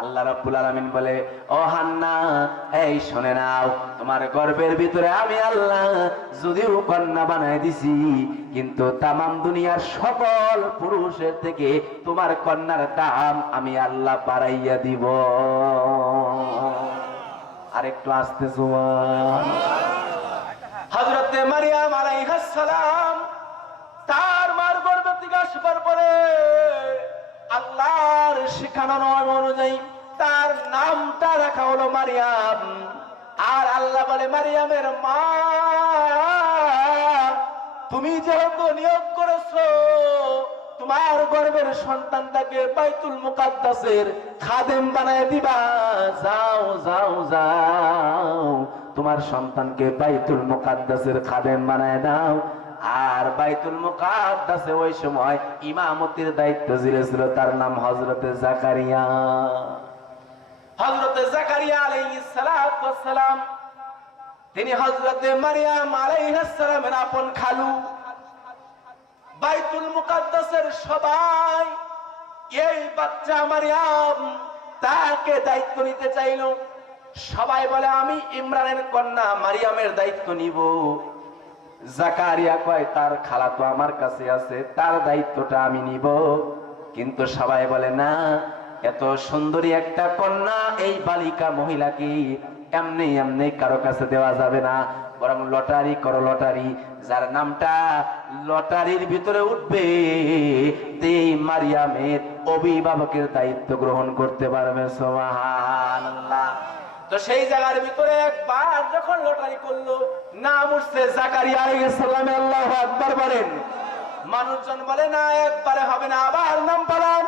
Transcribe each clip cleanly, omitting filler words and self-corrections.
আল্লাহ রাব্বুল আলামিন বলে, ও হান্না, এই শুনে নাও, তোমার গর্ভের ভিতরে আমি আল্লাহ যদিও কন্যা বানায় দিছি, কিন্তু তামাম দুনিয়ার সকল পুরুষের থেকে তোমার কন্যার দাম আমি আল্লাহ বাড়াইয়া দিব। আরেকটু আস্তে সুবহানাল্লাহ। হযরতে মারিয়াম আলাইহিস সালাম তার মার গর্ভ থেকে আসবার পরে আল্লাহর শিখানো নিয়ম অনুযায়ী তার নামটা রাখা হলো মারিয়াম। আর আল্লাহ বলে, মারিয়ামের মা, তুমি যেহেতু নিয়োগ করেছো তোমার গর্ভের সন্তানটাকে বাইতুল মুকাদ্দাসের খাদেম বানায় দিবা, যাও যাও যাও, তোমার সন্তানকে বাইতুল মুকাদ্দাসের খাদেম বানায় দাও। আর বাইতুল মুকাদ্দাসে ওই সময় ইমামতির দায়িত্ব ছিল, তার নাম হযরতে জাকারিয়া। হযরতে জাকারিয়া আলাইহিস সালাতু ওয়াস সালাম তিনি হযরতে মারিয়াম আলাইহিস সালামের আপন খালু। বাইতুল মুকাদ্দাসের সবাই এই বাচ্চা মারিয়াম তাকে দায়িত্ব নিতে চাইল। সবাই বলে, আমি ইমরানের কন্যা মারিয়ামের দায়িত্ব নিব। জাকারিয়া কয়, তার খালা তো আমার কাছে আছে, তার দায়িত্বটা আমি নিব। কিন্তু সবাই বলে, না, এত সুন্দরী একটা কন্যা এই বালিকা মহিলাকে এমনি এমনি কারো কাছে দেওয়া যাবে না, বরং লটারি করো, লটারি। যার নামটা লটারির ভিতরে উঠবে এই মারিয়ামের অভিভাবকের দায়িত্ব গ্রহণ করতে পারবে। সুবহানাল্লাহ। তো সেই জায়গার ভিতরে একবার যখন লটারি করলো, নাম উঠছে জাকারিয়া আলাইহিস সালাম। আল্লাহু আকবার বলেন। মানুষজন বলে, না, একবারে হবে না, আবার নাম পালান।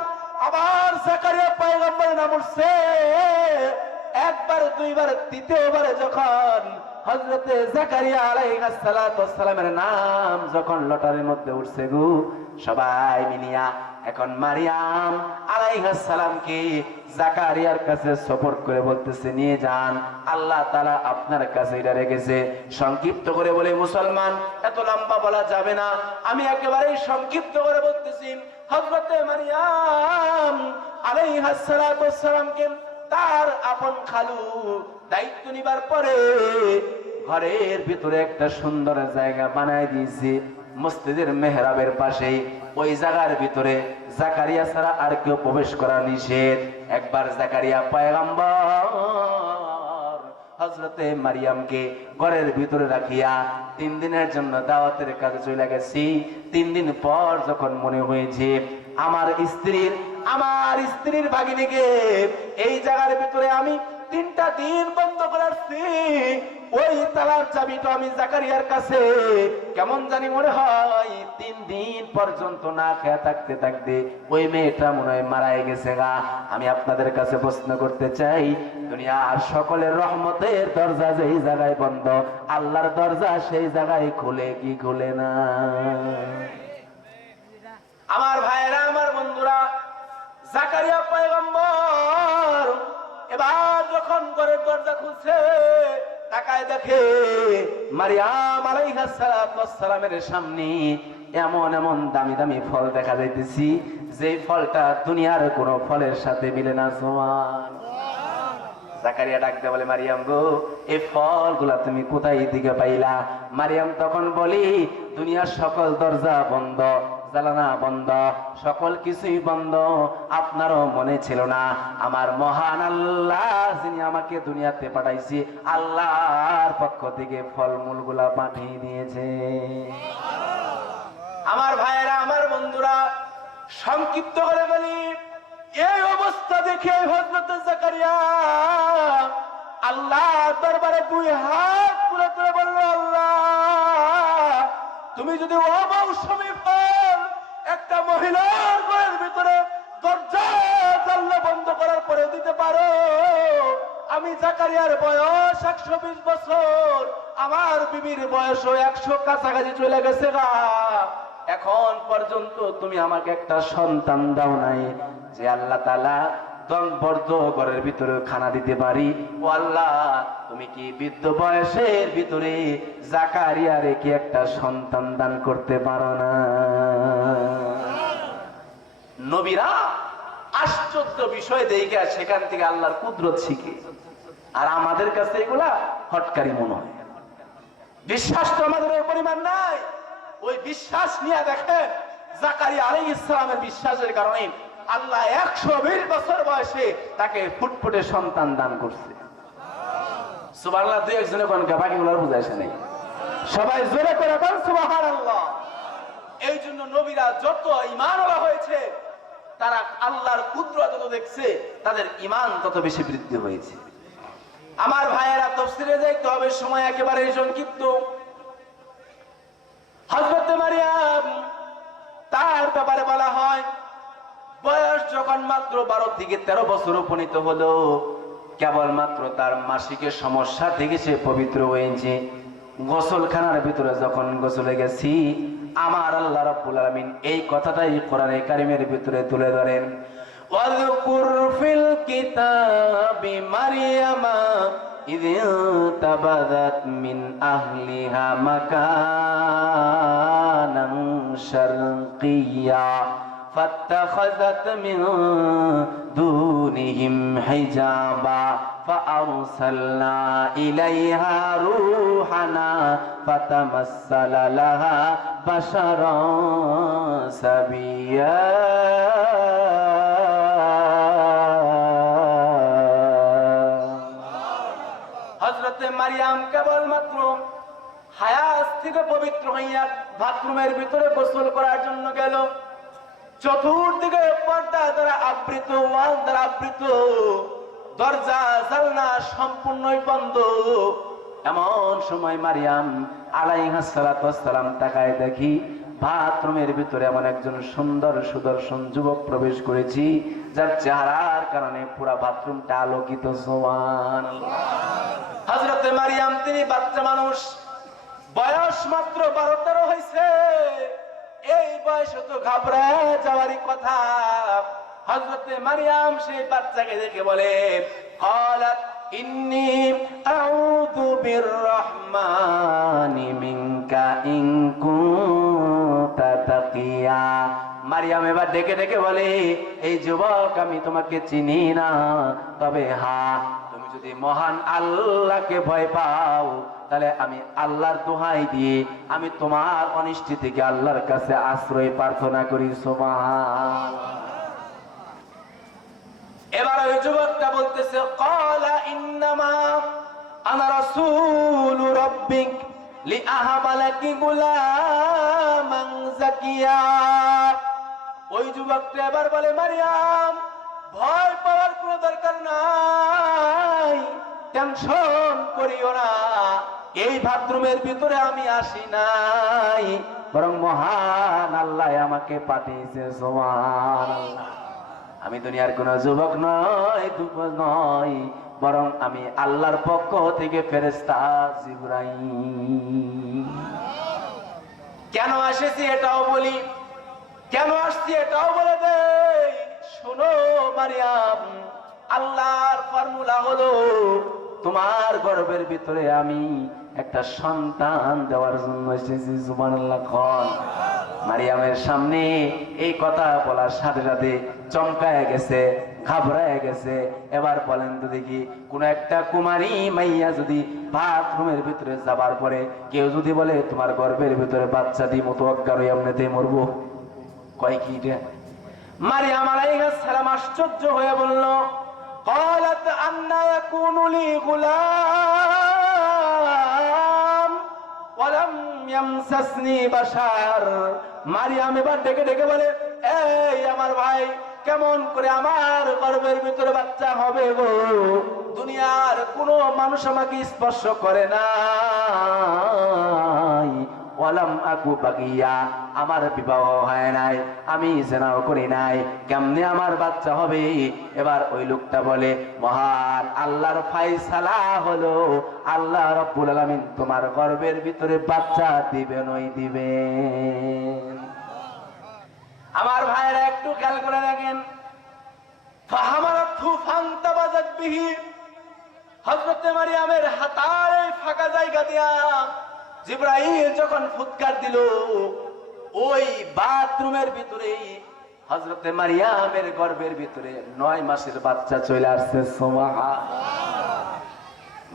আবার জাকারিয়া পয়গম্বরের নাম উঠছে, একবার, দুইবার, তৃতীয়বারে যখন হযরতে জাকারিয়া আলাইহিস সালাতু ওয়াস সালামের নাম যখন লটারির মধ্যে উঠছে গো, সবাই মিলিয়া এখন মারিয়াম আলাইহিস সালামকে জাকারিয়ার কাছে সুপর্দ করে বলতেছে, নিয়ে যান, আল্লাহ তাআলা আপনার কাছে এটা রেখেছে। সংক্ষিপ্ত করে বলে, মুসলমান, এত লম্বা বলা যাবে না, আমি একেবারেই সংক্ষিপ্ত করে বলতেছি। হযরতে মারিয়াম আলাইহিস সালাতু ওয়াস সালামকে তার আপন খালু দায়িত্ব নিবার পরে ঘরের ভিতরে একটা সুন্দর জায়গা বানায় দিয়েছে মসজিদের মেহরাবের পাশে। ওই জায়গার ভিতরে জাকারিয়া ছাড়া আর কেউ প্রবেশ করা নিষেধ। একবার জাকারিয়া পয়গম্বর হযরতে মারিয়ামকে ঘরের ভিতরে রাখিয়া 3 দিনের জন্য দাওয়াতের কাজে চলে গেছি। 3 দিন পর যখন মনে হয়েছে আমার স্ত্রীর ভাগিনীকে এই জায়গার ভিতরে আমি 3টা দিন বন্ধ করেছি, ওই তালার চাবিটা আমি জাকারিয়ার কাছে, কেমন জানি মনে হয় 3 দিন পর্যন্ত না খেয়ে থাকতে থাকতে ওই মেয়েটা মনে হয় মারাই গেছে গা। আমি আপনাদের কাছে প্রশ্ন করতে চাই, দুনিয়ার সকলের রহমতের দরজা যেই জায়গায় বন্ধ, আল্লাহর দরজা সেই জায়গায় খুলে কি খুলে না? আমার ভাইরা, আমার বন্ধুরা, জাকারিয়া পয়গম্বর এবার যখন ঘরের দরজা খুলছে, তাকায় দেখে মারিয়াম আলাইহিস সালামের সামনে এমন এমন দামি দামি ফল দেখা যাইতেছি, যে ফলটা দুনিয়ার কোনো ফলের সাথে মিলে না। জাকারিয়া ডাকতে বলে, মারিয়াম গো, এই ফলগুলা তুমি কোথায় দিকে পাইলা? মারিয়াম তখন বলি, দুনিয়ার সকল দরজা বন্ধ, জানালা বন্ধ, সকল কিছুই বন্ধ। আপনারও মনে ছিল না আমার মহান আল্লাহ যিনি আমাকে দুনিয়াতে পাঠাইছি, আল্লাহর পক্ষ থেকে ফলমূল গুলা পাঠিয়ে দিয়েছে। আমার ভাইয়েরা, আমার বন্ধুরা, সংক্ষিপ্ত করে বলি, এই অবস্থা দেখে হযরত জাকারিয়া আল্লাহ দরবারে 2 হাত তুলে তুলে বলল, আল্লাহ, তুমি যদি অমৌসুমী ফল একটা মহিলার ঘরের ভিতরে দরজা জানলা বন্ধ করার পরে দিতে পারো, আমি জাকারিয়ার বয়স 120 বছর, আমার বিবির বয়সও 100 কাছাকাছি চলে গেছে গা, এখন পর্যন্ত তুমি আমাকে একটা সন্তান দাও নাই, যে আল্লাহ তাআলা বর্ধ ঘরের ভিতরে খানা দিতে পারি, ও আল্লাহ, তুমি কি বৃদ্ধ বয়সের ভিতরে জাকারিয়ারে কি একটা সন্তান দান করতে পারো না? নবীরা আশ্চর্য বিষয় দেখে সেখান থেকে আল্লাহর কুদরত শিখে। আর আমাদের কাছে এগুলা হটকারি মনে হয়। বিশ্বাস তো আমাদের ওই পরিমাণ নাই। ওই বিশ্বাস নিয়ে দেখেন জাকারিয়া আলাইহিস সালামের বিশ্বাসের কারণে আল্লাহ 120 বছর বয়সে তাকে ফুটফুটে সন্তান দান করছে। সুবহানাল্লাহ। দুই একজনে কোন বাকিগুলো বুঝাইছে নাই। সবাই জোরে করে বল সুবহানাল্লাহ। এই জন্য নবীরা যত ঈমানওয়ালা হয়েছে তারা আল্লাহর কুদরত যত দেখছে তাদের ঈমান তত বেশি বৃদ্ধি হয়েছে। আমার ভাইয়েরা, তাফসীরে যাইতে হবে, সময় একেবারে সংক্ষিপ্ত। হযরত মারিয়াম তার ব্যাপারে বলা হয় বয়স যখন মাত্র 12 থেকে 13 বছর উপনীত হলো, কেবলমাত্র তার মাসিকের সমস্যা থেকে সে পবিত্র হয়েছে। গোসলখানার ভিতরে যখন গোসলে গেছি, আমার আল্লাহ রাব্বুল আলামিন এই কথাটাই কোরআনে কারীমের ভিতরে তুলে ধরেন, ওয়াযকুর ফিল কিতাবি মারইয়ামা ইয তাবাযাত মিন আহলিহা মাকানান শারকিয়্যা فاتخذت من دونهم حجابا فأرسلنا إليها روحنا فتمثل لها بشرا سويا হযরত মারিয়াম কেবলমাত্র হায়াস থেকে পবিত্র হইয়া বাথরুমের ভিতরে গোসল করার জন্য গেল। চতুর্দিকে পর্দা দ্বারা আবৃত, ওয়াল দ্বারা আবৃত, দরজা জানলা সম্পূর্ণই বন্ধ। এমন সময় মারিয়াম আলাইহিস সালাতু ওয়াস সালাম তাকায় দেখি বাথরুমের ভিতরে এমন একজন সুন্দর সুদর্শন যুবক প্রবেশ করেছি, যার চেহারার কারণে পুরো বাথরুমটা আলোকিত। সুবহানাল্লাহ। হযরত মারিয়াম তিনি বাচ্চা মানুষ, বয়স মাত্র 12-13 হয়েছে। এই বয়সে তো ঘাবড়ায় যাওয়ারই কথা। হযরতে মারিয়াম সেই বাচ্চাকে দেখে বলে, ক্বালাত ইন্নী আউযু বিররহমানি মিনকা ইন কুনতা তাকিয়া। মারিয়াম এবার ডেকে ডেকে বলে, এই যুবক আমি তোমাকে চিনি না, তবে হ্যাঁ তুমি যদি মহান আল্লাহকে ভয় পাও তাহলে আমি আল্লাহর দোহাই দিয়ে আমি তোমার অনিষ্টি থেকে আল্লাহর কাছে আশ্রয় প্রার্থনা করি। সুবহানাল্লাহ। এবার ওই যুবকটা বলতেছে, ক্বালা ইন্নামা আনা রাসূলু রাব্বিক লিআহাবা লাকি গুলামান যাকিয়া। ওই যুবকটা এবার বলে, মারিয়াম ভয় পাওয়ার কোনো দরকার নাই, টেনশন করিও না, এই বাথরুমের ভিতরে আমি আসি নাই, বরং মহান আল্লাহ আমাকে পাঠিয়েছে। সুবহানাল্লাহ। আমি দুনিয়ার কোন যুবক নয়, যুবক নয়, বরং আমি আল্লাহর পক্ষ থেকে ফেরেশতা জিবরাইল। কেন এসেছি এটাও বলি, কেন আসছি এটাও বলে দেই। শোনো মারিয়াম, আল্লাহর ফর্মুলা হলো তোমার গর্ভের ভিতরে আমি একটা সন্তান দেওয়ার জন্য এসেছি। সুবহানাল্লাহ। মারিয়ামের সামনে এই কথা বলার সাথে সাথে চমকায় গেছে, ঘাবড়ায় গেছে। এবার বলেন তো দেখি, কোন একটা কুমারী মাইয়া যদি বাথরুমের ভিতরে যাবার পরে কেউ যদি বলে তোমার গর্ভের ভিতরে বাচ্চা দি মতো অজ্ঞান হয়ে এমনিতে মরবো, কয় কি রে? মারিয়াম আলাইহিস সালাম আশ্চর্য হয়ে বলল, ক্বালাত আন্না ইয়াকুনু লি গুলাম ওয়া লাম ইয়ামসাসনি বাশার। মারিয়াম এবার ডেকে ডেকে বলে, এই আমার ভাই, কেমন করে আমার গর্ভের ভিতরে বাচ্চা হবে গো? দুনিয়ার কোনো মানুষ আমাকে স্পর্শ করে নাই, ওয়ালাম আকু বাগিয়া, আমার বিবাহ হয় নাই, আমি জিনাও করি নাই, কেমনে আমার বাচ্চা হবে? এবার ওই লোকটা বলে, মহান আল্লাহর ফায়সালা হলো আল্লাহ রাব্বুল আলামিন তোমার গর্ভের ভিতরে বাচ্চা দিবেনই দিবেন। আমার ভাইরা একটু খেয়াল করে দেখেন, ফাহামারাতহু ফান্তাবাযাত বিহি। হযরত মারিয়ামের হাতার এই ফাঁকা জায়গা দিয়া জিবরাইল যখন ফুৎকার দিল, ওই বাথরুমের ভিতরে হযরতে মারিয়ামের গর্ভের ভিতরে 9 মাসের বাচ্চা চলে আসছে। সুবহান।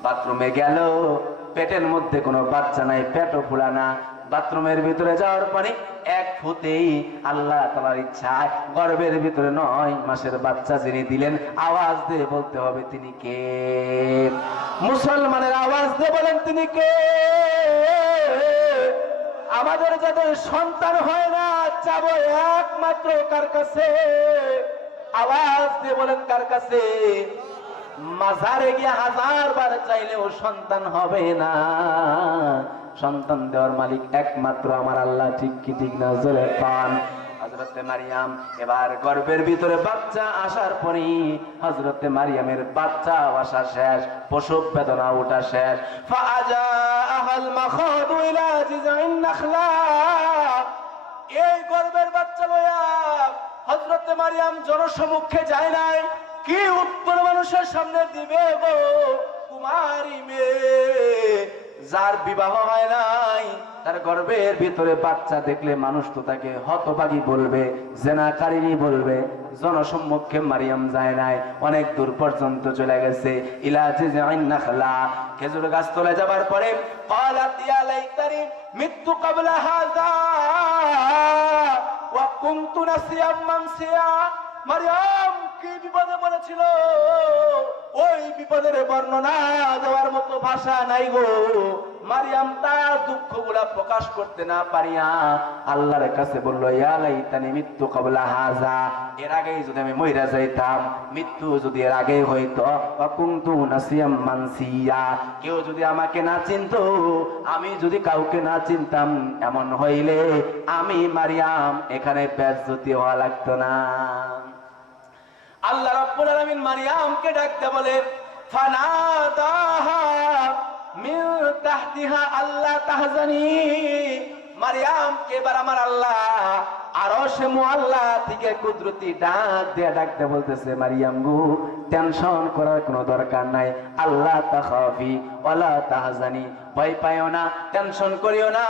বাথরুমে গেল, পেটের মধ্যে কোনো বাচ্চা নাই, পেটও ফোলা না। বাথরুমের ভিতরে যাওয়ার পরে এক ফুতেই আল্লাহ তাআলার ইচ্ছায় গর্ভের ভিতরে 9 মাসের বাচ্চা যিনি দিলেন, আওয়াজ দিয়ে বলতে হবে তিনি কে। মুসলমানের আওয়াজ দিয়ে বলেন তিনি কে। আমাদের যাদের সন্তান হয় না, চাবো একমাত্র কার কাছে? আওয়াজ দিয়ে বলেন কার কাছে? মাজারে গিয়ে 1000 বার চাইলেও সন্তান হবে না। সন্তান দেওয়ার মালিক একমাত্র আমার আল্লাহ। ঠিক কি ঠিক না? জোরে পান। হযরতে মারিয়াম এবার গর্ভের ভিতরে বাচ্চা আসার পরে হযরতে মারিয়ামের বাচ্চা আসা শেষ, প্রসব বেদনা ওঠা শেষ। ফাআজাআল মাখাদু ইলা জিযাইন নাখলা। এই গর্ভের বাচ্চা লইয়া হযরতে মারিয়াম জনসমক্ষে যায় নাই। কি উত্তর মানুষের সামনে দিবে গো? কুমারী মেয়ে, যার বিবাহ হয় নাই, তার গর্ভের ভিতরে বাচ্চা দেখলে মানুষ তো তাকে হতভাগী বলবে, জেনাকারিনী বলবে। জনসম্মুখে মারিয়াম যায় নাই, অনেক দূর পর্যন্ত চলে গেছে। ইলা জিযাইন নাখলা, খেজুর গাছ তলে যাবার পরে ক্বালাত ইয়া লাইতানি মিতু ক্বাবলা হাযা ওয়া কুনতু নাসিয়াম মানসিয়া। মারিয়াম কি বিপদে পড়েছিল, ওই বিপদের বর্ণনা দেওয়ার মতো ভাষা নাই গো। মারিয়াম তার দুঃখগুলা প্রকাশ করতে না পারিয়া আল্লাহর কাছে বলল, ইয়া লাইতানি মিতু ক্বাবলা হাযা, এর আগেই যদি আমি মইরা যাইতাম, মৃত্যু যদি এর আগে হইতো, ওয়া কুনতু নাসিয়াম মানসিয়া, কেউ যদি আমাকে না চিনতো, আমি যদি কাউকে না চিনতাম, এমন হইলে আমি মারিয়াম এখানে বেজ্জতি হওয়া লাগতো না। আল্লাহ রাব্বুল আলামিন মারিয়ামকে ডাকতে বলে, ফানাদাহা মিন তাহতিহা আল্লা তাহজানি। মারিয়ামকে এবার আমার আল্লাহ আরশে মুআল্লা থেকে কুদরতি ডাক দিয়ে ডাকতে বলতেছে, মারিয়াম গো, টেনশন করার কোনো দরকার নাই। আল্লাহ তাখাফি ওয়ালা তাহজানি, ভয় পাইও না, টেনশন করিও না।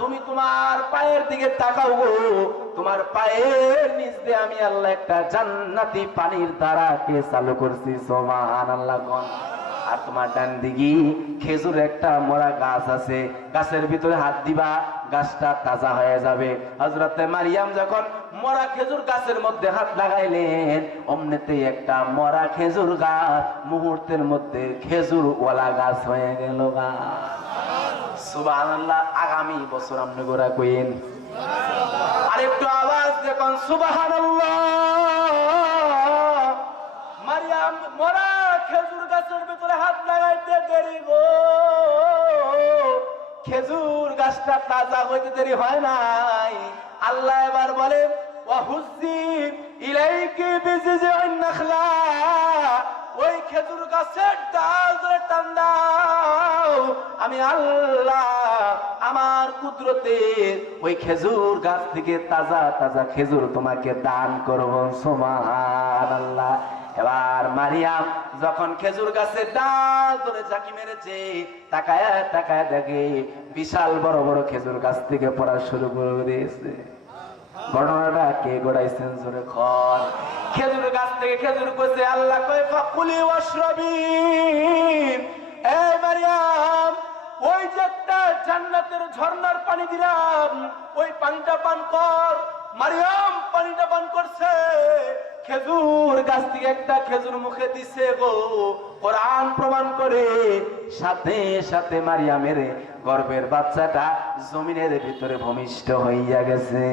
তুমি তোমার পায়ের দিকে তাকাও গো, তোমার পায়ের নিচ দিয়ে আমি আল্লাহ একটা জান্নাতি পানির ধারাকে চালু করছি। সুবহানাল্লাহ। আর তোমার ডান দিকে খেজুর একটা মরা গাছ আছে, গাছের ভিতরে হাত দিবা, গাছটা তাজা হয়ে যাবে। হযরতে মারিয়াম যখন মরা খেজুর গাছের মধ্যে হাত লাগাইলেন, অমনিতেই একটা মরা খেজুর গাছ মুহূর্তের মধ্যে খেজুর ওয়ালা গাছ হয়ে গেল। সুবহানাল্লাহ। আগামী বছর আপনি গোরা কইন আরেকটু আওয়াজ দেখুন, সুবহানাল্লাহ। মারিয়াম মরা খেজুর গাছের ভিতরে হাত লাগাইতে দেরি গো, খেজুর গাছটা তাজা হইতে দেরি হয় নাই। আল্লাহ এবার বলে, ওয়াহুজ্জি ইলাইকি বিজিজিন নাখলা, ওই খেজুর গাছের ডাল ধরে টান দাও, আমি আল্লাহ আমার কুদরতে ওই খেজুর গাছ থেকে তাজা তাজা খেজুর তোমাকে দান করব। সুবহানাল্লাহ। এবার মারিয়াম যখন খেজুর গাছের ডাল ধরে ঝাঁকি মেরেছে, তাকায় তাকায় দেখে বিশাল বড় বড় খেজুর গাছ থেকে পড়া শুরু করে দিয়েছে। ঘটনাটা কে গড়াইছেন জোরে খন? খেজুর গাছ থেকে খেজুর কইছে। আল্লাহ কয়, ফাকুলি ওয়াশরাবি। এই মারিয়াম, ওই যে একটা জান্নাতের ঝর্ণার পানি দিলাম, ওই পানিটা পান কর। মারিয়াম পানিটা পান করছে। খেজুর গাছ থেকে একটা খেজুর মুখে দিছে গো। কোরআন প্রমাণ করে সাথে সাথে মারিয়ামের গর্ভের বাচ্চাটা জমিনের ভিতরে ভূমিষ্ঠ হইয়া গেছে।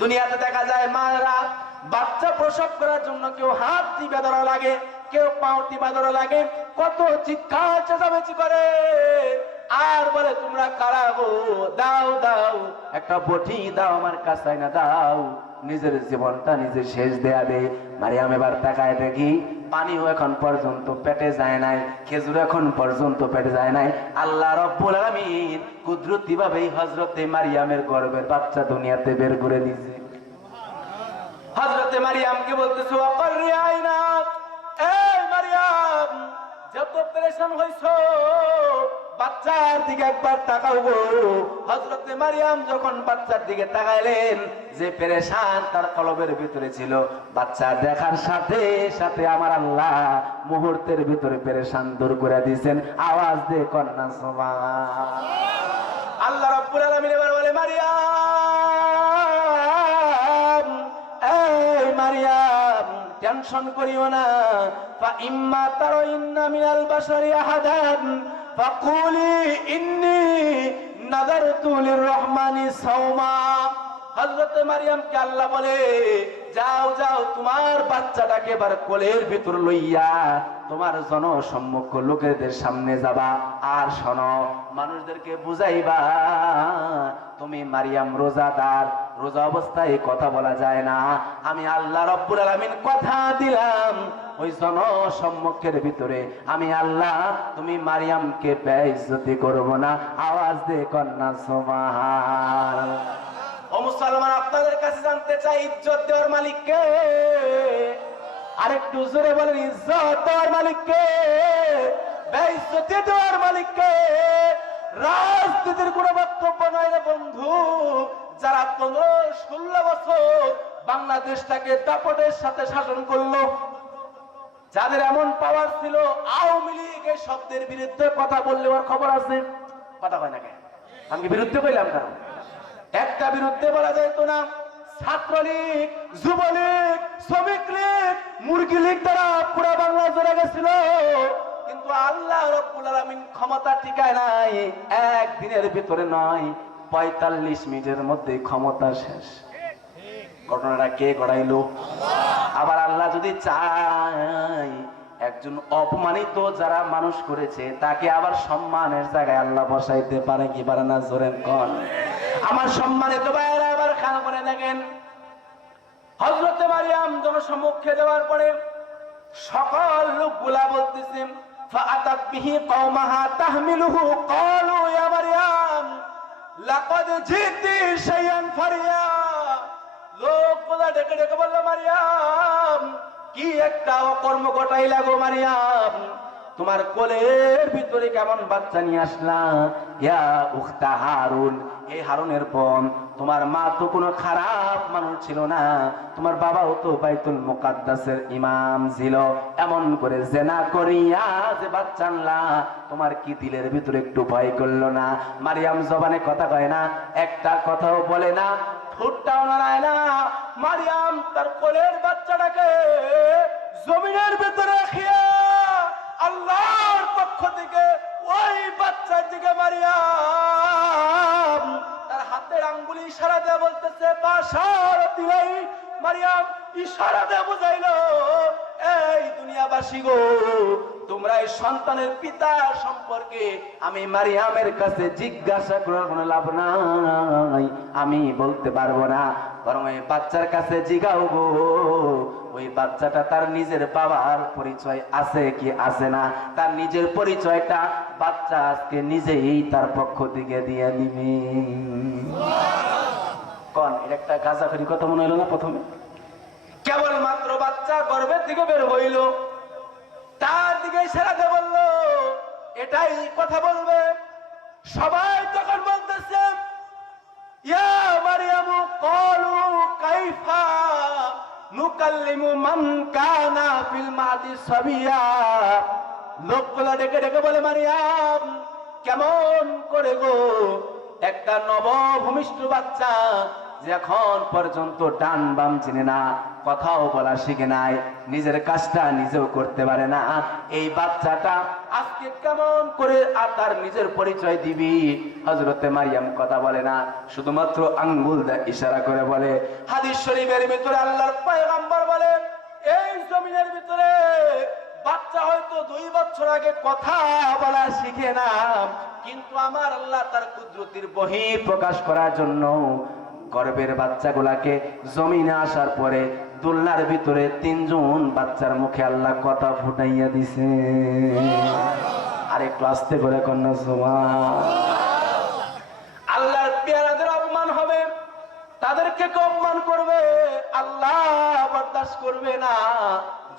দুনিয়াতে দেখা যায় মারা বাচ্চা প্রসব করার জন্য কেউ হাত টিপে ধরা লাগে, কেউ পাও টিপা ধরা লাগে, কত চিৎকার চেঁচামেচি করে, আর বলে তোমরা কারা গো, দাও দাও একটা বটি দাও, আমার কাছে না দাও, নিজের জীবনটা নিজে শেষ দেয়া দে। মারিয়াম এবার তাকায় দেখি পানিও এখন পর্যন্ত পেটে যায় নাই, খেজুর এখন পর্যন্ত পেটে যায় নাই। আল্লাহ রাব্বুল আলামিন কুদরতি ভাবেই হযরতে মারিয়ামের গর্ভের বাচ্চা দুনিয়াতে বের করে দিয়েছে। হযরতে মারিয়ামকে বলতেছে, ওয়াকরি আইনা, এই মারিয়াম যত পেরেশান হইছো, বাচ্চার দিকে একবার তাকাও গো। হযরত মারিয়াম যখন বাচ্চার দিকে তাকাইলেন, যে পেরেশান তার কলবের ভিতরে ছিল, বাচ্চা দেখার সাথে সাথে আমার আল্লাহ মুহূর্তের ভিতরে পেরেশান দূর করে দিয়েছেন। আওয়াজ দিয়ে কন্যা সুবহান। আল্লাহ রাব্বুল আলামিন এবার বলে, মারিয়াম, এই মারিয়াম, টেনশন করিও না। ফা ইম্মা তারাইন্না মিনাল বাশারি আহাদান ফাকুলি ইন্নী নাযারতু লিররহমানি সাওমা। হযরত মারিয়ামকে আল্লাহ বলে, যাও যাও, তোমার বাচ্চাটাকে এবার কোলের ভিতর লইয়া তোমার জনসম্মুখ লোকেদের সামনে যাবা, আর শোনো, মানুষদেরকে বুঝাইবা তুমি মারিয়াম রোজাদার, রোজা অবস্থায় কথা বলা যায় না। আমি আল্লাহ রাব্বুল আলামিন কথা দিলাম, ওই জনসম্মুখের ভিতরে আমি আল্লাহ তুমি মারিয়ামকে বেইজ্জতি করব না। আওয়াজ দিয়ে কন্যা সুবহানাল্লাহ। ও মুসলমান, আপনাদের কাছে জানতে চাই, ইজ্জত দেওয়ার মালিক কে? আরেকটু জোরে বলেন, ইজ্জত দেওয়ার মালিক কে? বেইজ্জতি দেওয়ার মালিক কে? রাজনীতির কোনো বক্তব্য নয় রে বন্ধু। যারা 15-16 বছর বাংলাদেশটাকে দাপটের সাথে শাসন করলো, যাদের এমন পাওয়ার ছিল, আওয়ামী লীগ এই শব্দের বিরুদ্ধে কথা বললে ওর খবর আছে? কথা হয় না কেন? আমি বিরুদ্ধে কইলাম কেন? একটা বিরুদ্ধে বলা যাইতো না? ছাত্রলীগ, যুবলীগ, শ্রমিক লীগ, মুরগি লীগ দ্বারা পুরো বাংলা জুড়ে গেছিল, কিন্তু আল্লাহ রাব্বুল আলামিন ক্ষমতা টিকায় নাই। একদিনের ভিতরে নয়, 45 মিনিটের মধ্যে ক্ষমতা শেষ। ঘটনাটা কে গড়াইলো? আবার আল্লাহ যদি চায়, একজন অপমানিত যারা মানুষ করেছে তাকে আবার সম্মানের জায়গায় আল্লাহ বসাইতে পারে কি পারে না? জোরেন কোন? আমার সম্মানিত ভাইয়েরা, আবার খেয়াল করে দেখেন, হযরত মারিয়াম জনসম্মুখে যাওয়ার পরে সকল লোকগুলা বলতেছে, ফাআতাত বিহি কওমাহা তাহমিলুহু ক্বালু ইয়া মারিয়াম লাকাদ জিতি শাইআন ফারিয়া। লোকগুলা ডেকে ডেকে বলল, মারিয়াম, কি একটা অকর্ম ঘটাইলা গো মারিয়াম, তোমার কোলের ভিতরে কেমন বাচ্চা নিয়ে আসলা? ইয়া উখতা হারুন, এই হারুনের বোন, তোমার মা তো কোনো খারাপ মানুষ ছিল না, তোমার বাবাও তো বাইতুল মুকাদ্দাসের ইমাম ছিল, এমন করে জেনা করিয়া যে বাচ্চা আনলা, তোমার কি দিলের ভিতরে একটু ভয় করলো না? মারিয়াম জবানে কথা কয় না, একটা কথাও বলে না, ঠোঁটটাও নাড়ায় না। মারিয়াম তার কোলের বাচ্চাটাকে জমিনের ভিতরে রাখিয়া আল্লাহর পক্ষ থেকে ওই বাচ্চার দিকে মারিয়াম তার হাতের আঙ্গুলি ইশারা দিয়ে বলতেছে, বাশারাতি। মারিয়াম ইশারা দিয়ে বুঝাইলো, এই দুনিয়াবাসী গো, তোমরা এই সন্তানের পিতা সম্পর্কে আমি মারিয়ামের কাছে জিজ্ঞাসা করার কোনো লাভ নাই, আমি বলতে পারবো না, বরং এই বাচ্চার কাছে জিগাও গো, ওই বাচ্চাটা তার নিজের বাবার পরিচয় আছে কি আছে না, তার নিজের পরিচয়টা বাচ্চা আজকে নিজেই তার পক্ষ থেকে দিয়ে দিবে। কোন এটা একটা গাঁজাখড়ি কথা মনে হলো না? প্রথমে কেবলমাত্র বাচ্চা গর্ভের থেকে বের হইল, তার দিকে ইশারা দিয়ে বলল, এটাই কথা বলবে। সবাই তখন বলতেছে, ইয়া মারিয়ামু ক্বালু কাইফা নুকাল্লিমু মান কানা ফিল মাদি সাবিয়া। লোকগুলা ডেকে ডেকে বলে, মারিয়াম, কেমন করে গো একটা নবভূমিষ্ঠ বাচ্চা যে এখন পর্যন্ত ডান বাম চিনে না, কথাও বলা শিখে নাই, নিজের কাজটা নিজেও করতে পারে না, এই বাচ্চাটা আজকে কেমন করে আর তার নিজের পরিচয় দিবি? হযরতে মারিয়াম কথা বলে না, শুধুমাত্র আঙ্গুল দিয়ে ইশারা করে বলে। হাদিস শরীফের ভিতরে আল্লাহর পয়গম্বর বলেন, এই জমিনের ভিতরে বাচ্চা হয়তো 2 বছর আগে কথা বলা শিখে না, কিন্তু আমার আল্লাহ তার কুদরতের বহি প্রকাশ করার জন্য গর্ভের বাচ্চাগুলাকে জমিনে আসার পরে দোলনার ভিতরে 3 জন বাচ্চার মুখে আল্লাহ কথা ফুটাইয়া দিছে। আর একটু আস্তে করে কন্যা সুবহান। আল্লাহর পেয়ারাদের অপমান হবে, তাদেরকে অপমান করবে, আল্লাহ বরদাস্ত করবে না।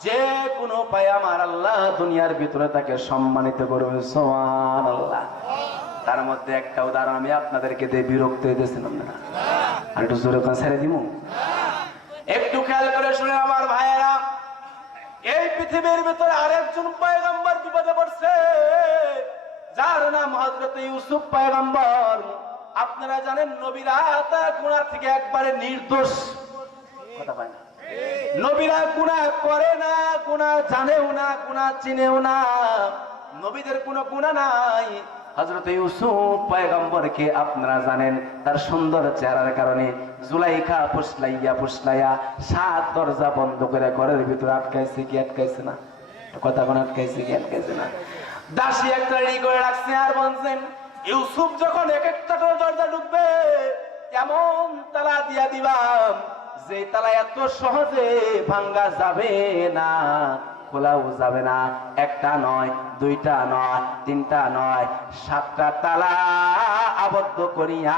যে কোনো উপায়ে আমার আল্লাহ দুনিয়ার ভিতরে তাকে সম্মানিত করবে। সুবহানাল্লাহ। তার মধ্যে একটা উদাহরণ আমি আপনাদেরকে দিয়ে বিরক্ত হইতেছিলাম না, আর একটু জোরে কোন ছেড়ে দিব। একটু খেয়াল করে শুনে আমার ভাইয়েরা, এই পৃথিবীর ভিতরে আরেকজন পয়গম্বর বিপদে পড়ছে, যার নাম হযরত ইউসুফ পয়গম্বর। আপনারা জানেন নবীরা তার গুনাহ থেকে একবারে নির্দোষ, কথা হয় না। নবীরা গুনাহ করে না, গুনাহ জানেও না, গুনাহ চিনেও না, নবীদের কোনো গুনাহ নাই। হযরত ইউসুফ পয়গম্বরকে আপনারা জানেন তার সুন্দর চেহারার কারণে জুলাইখা ফুসলাইয়া 7 দরজা বন্ধ করে ঘরের ভিতরে আটকাইছে কি আটকাইছে না, কথা কোন আটকাইছে কি আটকাইছে না। দাসী একটা রেডি করে রাখছে আর বলছেন ইউসুফ যখন এক একটা করে দরজা ঢুকবে এমন তালা দিয়া দিবাম যে তালা এত সহজে ভাঙ্গা যাবে না, খোলাও যাবে না। একটা নয়, দুইটা নয়, তিনটা নয়, 7টা তালা আবদ্ধ করিয়া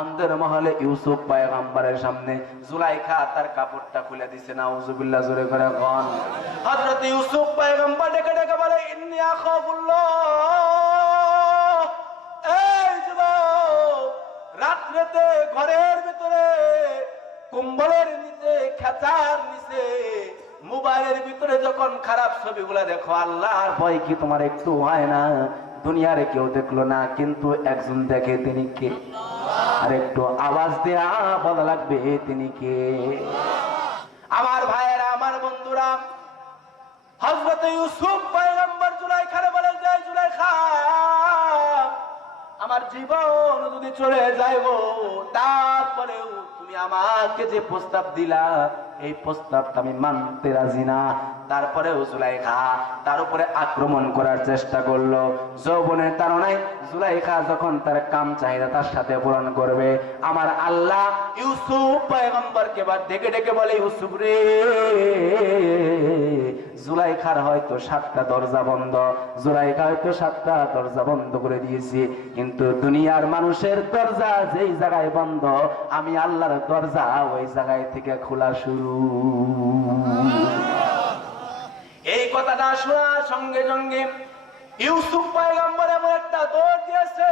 অন্ধের মহলে ইউসুফ পয়গম্বরের সামনে জুলাইখা তার কাপড়টা খুলে দিছে। নাউজুবিল্লাহ, জোরে করে কোন। হযরত ইউসুফ পয়গম্বর ডেকে ডেকে বলে ইন্নী আখাফুল্লাহ, এই যুবক, রাত্রিতে ঘরের ভিতরে কম্বলের নিচে খেচার নিচে মোবাইলের ভিতরে যখন খারাপ ছবিগুলা দেখো, আল্লাহর ভয় কি তোমার একটু হয় না? দুনিয়ারে কেউ দেখলো না, কিন্তু একজন দেখে, তিনি কে? আর একটু আওয়াজ দেয়া বলা লাগবে, তিনি কে? আমার ভাইয়েরা, আমার বন্ধুরা, হযরত ইউসুফ পয়গম্বর জুলাইখারে বলে যে জুলাইখা, আমার জীবন যদি চলে যায় গো, তারপরেও তুমি আমাকে যে প্রস্তাব দিলা এই প্রস্তাবটা আমি মানতে রাজি না। তারপরেও জুলাইখা তার উপরে আক্রমণ করার চেষ্টা করলো। যৌবনের তাড়নায় জুলাইখা যখন তার কাম চাহিদা তার সাথে পূরণ করবে, আমার আল্লাহ ইউসুফ পয়গম্বরকে বার ডেকে ডেকে বলে, ইউসুফ রে, জুলাইখার হয়তো 7টা দরজা বন্ধ, জুলাইখা হয়তো 7টা দরজা বন্ধ করে দিয়েছি, কিন্তু দুনিয়ার মানুষের দরজা যেই জায়গায় বন্ধ, আমি আল্লাহর দরজা ওই জায়গায় থেকে খোলা শুরু। এই কথাটা শোনার সঙ্গে সঙ্গে ইউসুফ পয়গম্বর এমন একটা দৌড় দিয়েছে,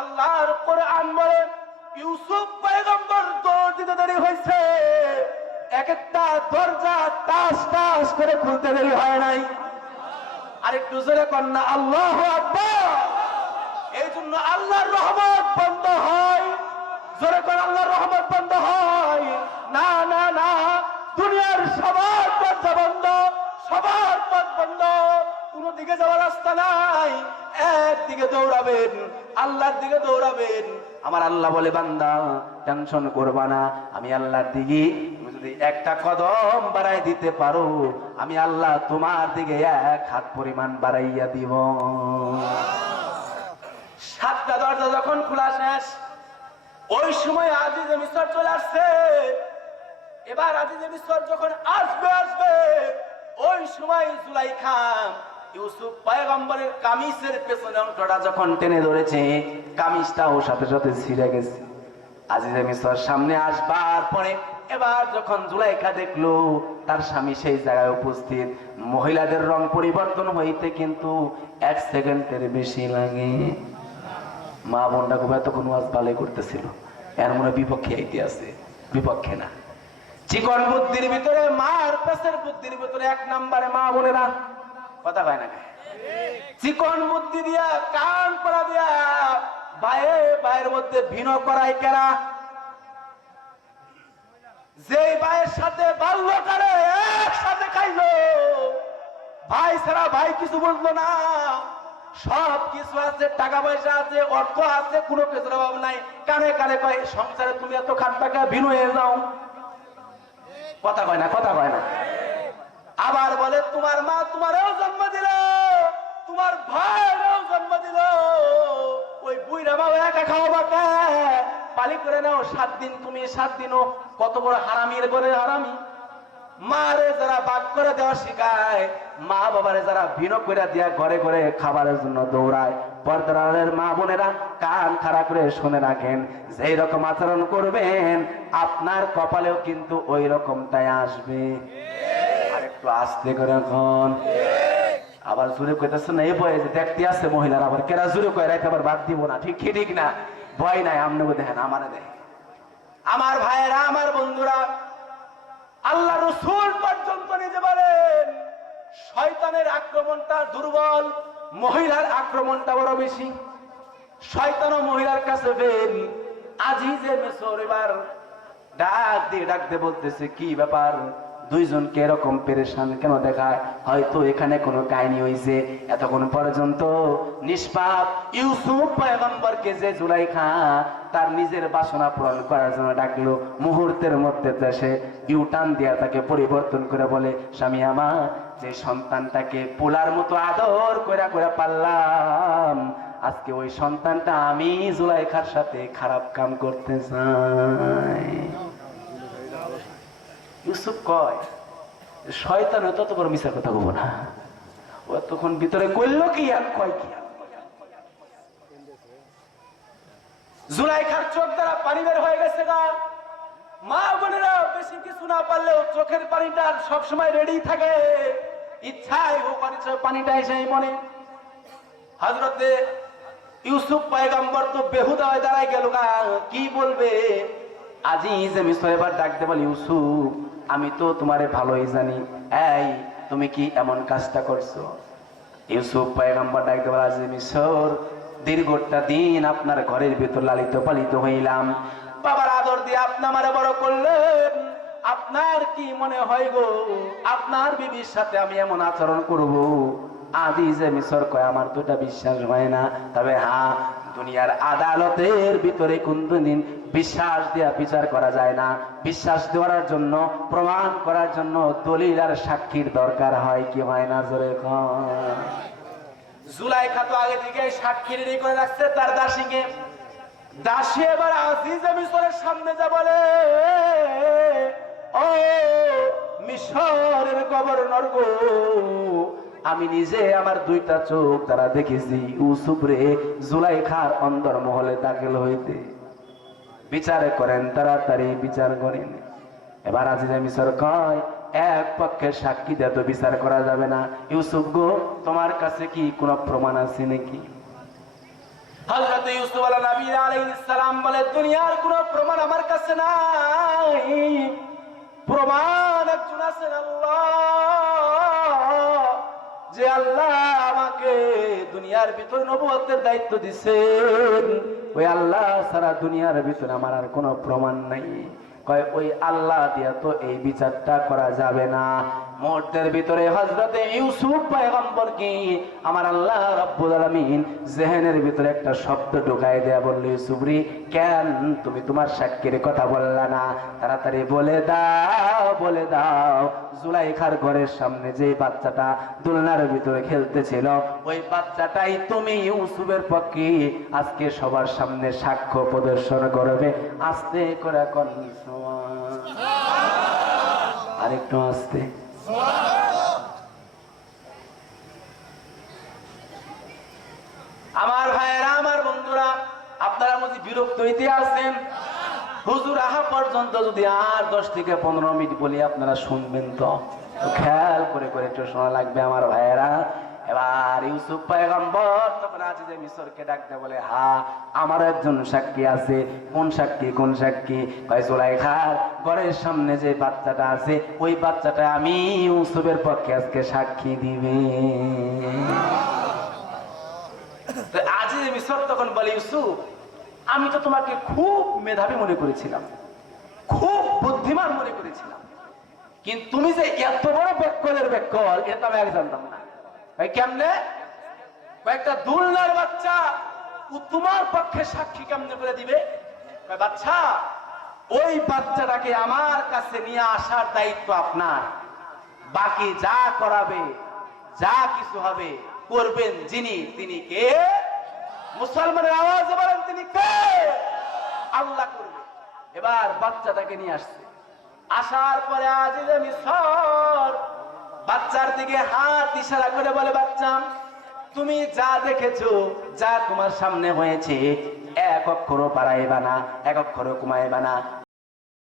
আল্লাহর কোরআন বলে ইউসুফ পয়গম্বর দৌড় দিতে দেরি হয়েছে, এক একটা দরজা টাস টাস করে খুলতে দেরি হয় নাই। আরেকটু জোরে কন্যা আল্লাহু আকবার। এই জন্য আল্লাহর রহমত বন্ধ হয়, জোরে করে আল্লাহর রহমত বন্ধ হয় না, না না, দুনিয়ার সবার দরজা বন্ধ, সবার পথ বন্ধ, কোন দিকে যাওয়ার রাস্তা নাই, একদিকে দৌড়াবেন, আল্লাহর দিকে দৌড়াবেন। আমার আল্লাহ বলে বান্দা টেনশন করবা না, আমি আল্লাহর দিকে যদি একটা কদম বাড়াই দিতে পারো, আমি আল্লাহ তোমার দিকে 1 হাত পরিমাণ বাড়াইয়া দিব। 7টা দরজা যখন খোলা শেষ, ওই সময় আজিজে মিসর চলে আসছে। এবার আজিজে মিসর যখন আসবে ওই সময় জুলাইখা ইউসুফ পয়গম্বরের কামিজের পেছনে অংশটা যখন টেনে ধরেছে, কামিজটাও সাথে সাথে ছিঁড়ে গেছে। আজিজে মিসর সামনে আসবার পরে এবার যখন জুলাইখা দেখলো তার স্বামী সেই জায়গায় উপস্থিত, মহিলাদের রং পরিবর্তন হইতে কিন্তু 1 সেকেন্ডের বেশি লাগে। মা বোনটা খুব এতক্ষণ ওয়াজ ভালোই করতেছিল, এর মনে বিপক্ষে আইতে আছে, বিপক্ষে না। চিকন বুদ্ধির ভিতরে, মার পেছের বুদ্ধির ভিতরে 1 নম্বরে মা বোনেরা, কথা কয় না, চিকন বুদ্ধি দিয়া কান পড়া দিয়া ভাইয়ের মধ্যে ভিন্ন করাই কেরা? যে ভাইয়ের সাথে বাল্যকালে একসাথে খাইলো, ভাই ছাড়া ভাই কিছু বুঝলো না, সব কিছু আছে, টাকা পয়সা আছে, অর্থ আছে, কোনো কিছুর অভাব নাই, কানে কানে কয় সংসারে তুমি এত খাটবাকা ভিন্ন হয়ে যাও, কথা কয় না, কথা কয় না। আবার বলে তোমার মা তোমারও জন্ম দিল, তোমার ভাইয়েরও জন্ম দিল, ওই বুইরা মা একা খাওয়াবা কে? পালি করে নাও 7 দিন তুমি, 7 দিনও। কত বড় হারামির ঘরে হারামি। মারে যারা ভাগ করে দেওয়া শিখায়, মা বাবারে যারা ভিন্ন করে দেয়া ঘরে ঘরে খাবারের জন্য দৌড়ায়, পর্দারের মা বোনেরা কান খাড়া করে শুনে রাখেন, যেই রকম আচরণ করবেন আপনার কপালেও কিন্তু ওই রকমটাই আসবে। আরেকটু আস্তে করে এখন, আবার জোরে কইতেছে না, এই বয়ে যে দেখতে আসছে মহিলার, আবার কেরা জোরে কয় রাইতে আবার বাদ দিব না, ঠিক কি ঠিক না? ভয় নাই, আমনেও দেখেন আমারে দেখেন। আমার ভাইয়েরা, আমার বন্ধুরা, আল্লাহ রসুল পর্যন্ত নিজে বলেন শয়তানের আক্রমণটা দুর্বল, মহিলার আক্রমণটা বড় বেশি। শয়তান ও মহিলার কাছে বেন আজিজে মিসর এবার ডাক দিয়ে বলতেছে, কি ব্যাপার, দুইজনকে এরকম পেরেশান কেন দেখায়? হয়তো এখানে কোনো কাহিনী হয়েছে। এতক্ষণ পর্যন্ত নিষ্পাপ ইউসুফ পয়গম্বরকে যে জুলাইখা তার নিজের বাসনা পূরণ করার জন্য ডাকলো, মুহূর্তের মধ্যে সে ইউটার্ন দিয়া তাকে পরিবর্তন করে বলে, স্বামী আমার, যে সন্তানটাকে পোলার মতো আদর করে পারলাম, আজকে ওই সন্তানটা আমি জুলাইখার সাথে খারাপ কাম করতে চাই। ইউসুফ কয়, শয়তান তত বড় মিশার কথা বলবো না। ও তখন ভিতরে কইল কি আর কয় কি, জুলাইখার চোখ দ্বারা পানি বের হয়ে গেছে গা। মা বোনেরা, বেশি কিছু না পারলেও চোখের পানিটা সবসময় রেডি থাকে, ইচ্ছায় ও পানিটা এসে মনে। হযরতে ইউসুফ পয়গম্বর তো বেহুদা হয়ে দাঁড়ায় গেল গা, কি বলবে? আজিজ মিসর এবার ডাকতে বলে, ইউসুফ, আমি তো তোমারে ভালোই জানি, এই তুমি কি এমন কাজটা করছো? ইউসুফ পয়গম্বর ডাকতে বলে, আজিজ মিসর, দীর্ঘটা দিন আপনার ঘরের ভিতর লালিত পালিত হইলাম, বাবার আদর দিয়ে আপনি আমারে বড় করলেন, আপনার কি মনে হয় গো আপনার বিবির সাথে আমি এমন আচরণ করব? আজিজে মিসর কয়, আমার তো এটা বিশ্বাস হয় না, তবে হ্যাঁ, দুনিয়ার আদালতের ভিতরে কোনদিন বিশ্বাস দেওয়া বিচার করা যায় না। বিশ্বাস দেওয়ার জন্য, প্রমাণ করার জন্য দলিল আর সাক্ষীর দরকার হয় কি হয় না? জোরে কয়। জুলাইখা তো আগে থেকে সাক্ষী রেডি করে রাখছে তার দাসীকে। দাসী এবার আজিজে মিসরের সামনে যা বলে, ও মিশরের গভর্নর গো, আমি নিজে আমার দুইটা চোখ তারা দেখেছি ইউসুফ রে জুলাইখার অন্দর মহলে দাখিল হইতে। বিচার করেন, তাড়াতাড়ি বিচার করেন। এবার আজিজে মিসর কয়, এক পক্ষের সাক্ষী দিয়ে তো বিচার করা যাবে না। ইউসুফ গো, তোমার কাছে কি কোনো প্রমাণ আছে নাকি? হযরত ইউসুফ আলাইহিস সালাম বলে, দুনিয়ার কোনো প্রমাণ আমার কাছে নাই, প্রমাণ একজন আছেন, আল্লাহ, যে আল্লাহ আমাকে দুনিয়ার ভিতর নবুয়তের দায়িত্ব দিয়েছেন, ওই আল্লাহ ছাড়া দুনিয়ার ভিতর আমার আর কোনো প্রমাণ নাই। কয়, ওই আল্লাহ দিয়া তো এই বিচারটা করা যাবে না। মুহূর্তের ভিতরে হযরতে ইউসুফ পয়গম্বর কি আমার আল্লাহ রাব্বুল আলামিন জেহেনের ভিতরে একটা শব্দ ঢুকাই দেয়া বলল, ইউসুফ রে, কেন তুমি তোমার সাক্ষীর কথা বললা না? তাড়াতাড়ি বলে দাও জুলাইখার ঘরের সামনে যে বাচ্চাটা দোলনার ভিতরে খেলতেছিল, ওই বাচ্চাটাই তুমি ইউসুফের পক্ষে আজকে সবার সামনে সাক্ষ্য প্রদর্শন করবে। আস্তে করে কোন আরেকটু আস্তে। আমার ভাইয়েরা, আমার বন্ধুরা, আপনারা বুঝি বিরক্ত হইতে আছেন? হুজুর আহা পর্যন্ত যদি আর 10 থেকে 15 মিনিট বলি আপনারা শুনবেন তো? খেয়াল করে একটু শোনা লাগবে আমার ভাইয়েরা। এবার ইউসুফ পয়গম্বর তখন আজিজে মিসরকে ডাকতে বলে, হ্যাঁ, আমার একজন সাক্ষী আছে। কোন সাক্ষী? কোন সাক্ষী? কয়, জুলাইখার ঘরের সামনে যে বাচ্চাটা আছে, ওই বাচ্চাটা আমি ইউসুফের পক্ষে আজকে সাক্ষী দিবে। আজিজে মিসর তখন বলে, ইউসুফ, আমি তো তোমাকে খুব মেধাবী মনে করেছিলাম, খুব বুদ্ধিমান মনে করেছিলাম, কিন্তু তুমি যে এত বড় বেক্কলের বেক্কল, এটা আমি আগে জানতাম না। ভাই কেমনে? কয়েকটা দুলনার বাচ্চা তোমার পক্ষে সাক্ষী কেমনে করে দিবে? বাচ্চা, ওই বাচ্চাটাকে আমার কাছে নিয়ে আসার দায়িত্ব আপনার। বাকি যা করাবে, যা কিছু হবে, করবেন যিনি, তিনি কে? মুসলমানের আওয়াজে বলেন, তিনি কে? আল্লাহ করবে। এবার বাচ্চাটাকে নিয়ে আসছে। আসার পরে আজিজে মিসর বাচ্চার দিকে হাত ইশারা করে বলে, বাচ্চা, তুমি যা দেখেছো, যা তোমার সামনে হয়েছে, এক অক্ষরও বাড়াইবা না, এক অক্ষরও কমাইবা না,